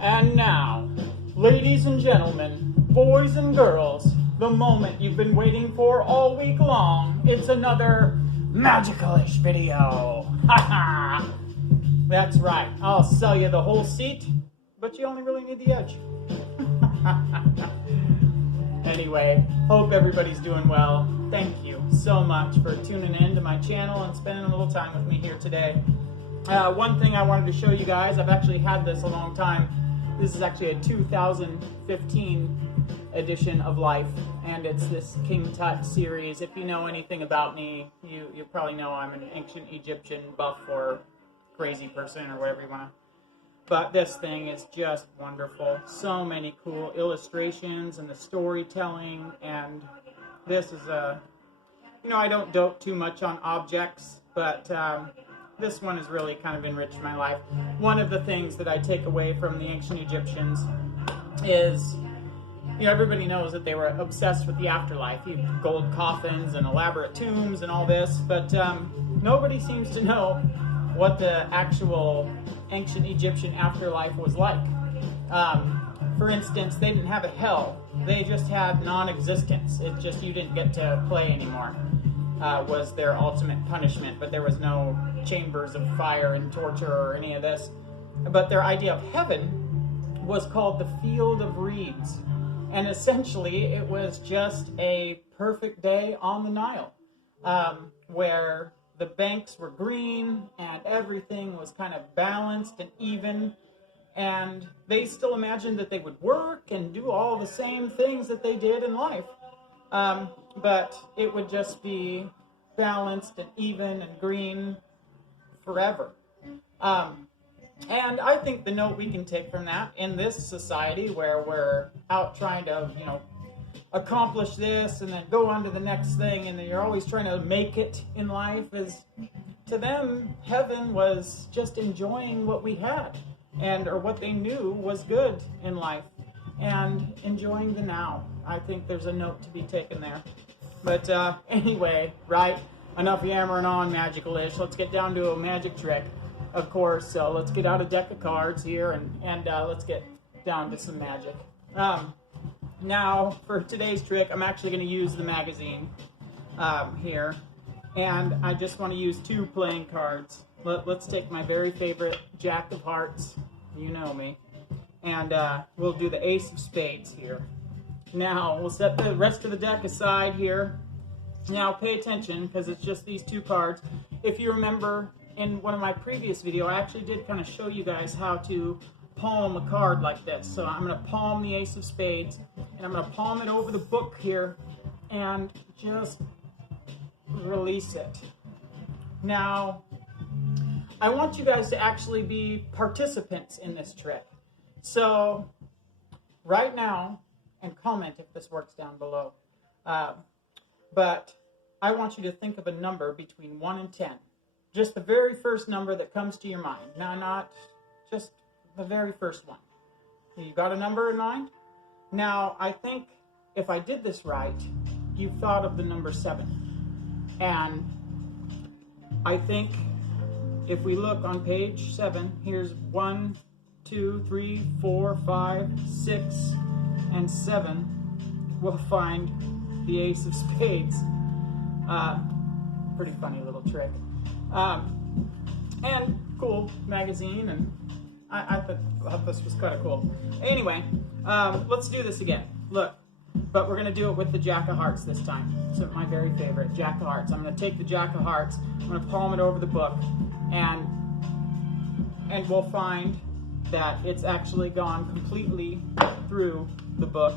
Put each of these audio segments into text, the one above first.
And now, ladies and gentlemen, boys and girls, the moment you've been waiting for all week long, it's another Magical-ish video. Haha! That's right, I'll sell you the whole seat, but you only really need the edge. Anyway, hope everybody's doing well. Thank you so much for tuning in to my channel and spending a little time with me here today. One thing I wanted to show you guys, I've actually had this a long time. This is actually a 2015 edition of Life, and it's this King Tut series. If you know anything about me, you probably know I'm an ancient Egyptian buff or crazy person or whatever you want to. But this thing is just wonderful. So many cool illustrations and the storytelling, and this is a, I don't dote too much on objects, but this one has really kind of enriched my life. One of the things that I take away from the ancient Egyptians is, everybody knows that they were obsessed with the afterlife. You have gold coffins and elaborate tombs and all this, but nobody seems to know what the actual ancient Egyptian afterlife was like. For instance, they didn't have a hell. They just had non-existence. It's just you didn't get to play anymore. Was their ultimate punishment, but there was no chambers of fire and torture or any of this. But their idea of heaven was called the Field of Reeds. And essentially, it was just a perfect day on the Nile, where the banks were green and everything was kind of balanced and even. And they still imagined that they would work and do all the same things that they did in life. But it would just be balanced and even and green forever. And I think the note we can take from that in this society where we're out trying to, accomplish this and then go on to the next thing, and then you're always trying to make it in life, is to them, heaven was just enjoying what we had, or what they knew was good in life, and enjoying the now. I think there's a note to be taken there. But anyway, right, enough yammering on Magical-ish. Let's get down to a magic trick, of course. So let's get out a deck of cards here and let's get down to some magic. Now, for today's trick, I'm actually going to use the magazine here, and I just want to use 2 playing cards. Let's take my very favorite Jack of Hearts, you know me, and we'll do the Ace of Spades here. Now, we'll set the rest of the deck aside here. Now, pay attention, because it's just these 2 cards. If you remember, in one of my previous videos, I actually did kind of show you guys how to palm a card like this. So I'm going to palm the Ace of Spades, and I'm going to palm it over the book here, and just release it. Now, I want you guys to actually be participants in this trick. So, right now, and comment if this works down below, but I want you to think of a number between 1 and 10. Just the very first number that comes to your mind. Now, not just the very first one. You got a number in mind? Now, I think if I did this right, you thought of the number 7. And I think if we look on page 7, here's 1, 2, 3, 4, 5, 6, and 7. We'll find the Ace of Spades. Pretty funny little trick. And cool magazine, and I thought this was kind of cool. Anyway, let's do this again. Look, but we're going to do it with the Jack of Hearts this time. So my very favorite, Jack of Hearts. I'm going to take the Jack of Hearts, I'm going to palm it over the book, and we'll find that it's actually gone completely through the book,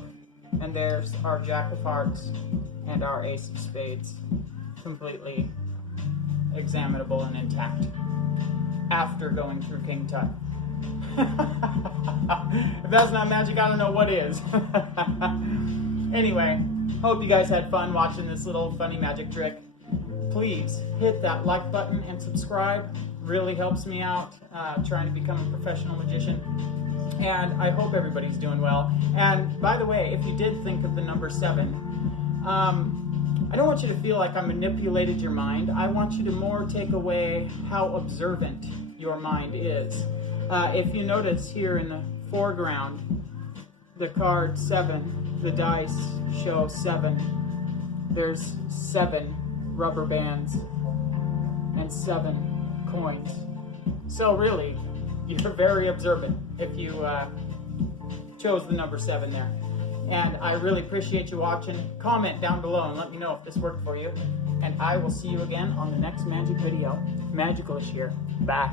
and there's our Jack of Hearts and our Ace of Spades, completely examinable and intact after going through King Tut. If that's not magic, I don't know what is. Anyway, hope you guys had fun watching this little funny magic trick. Please hit that like button and subscribe. Really helps me out trying to become a professional magician. And I hope everybody's doing well. And by the way, if you did think of the number 7, I don't want you to feel like I manipulated your mind. I want you to more take away how observant your mind is. If you notice here in the foreground, the card 7, the dice show 7. There's 7 rubber bands and 7 coins. So really, you're very observant if you chose the number 7 there. And I really appreciate you watching. Comment down below and let me know if this worked for you. And I will see you again on the next magic video. Magical this year. Bye.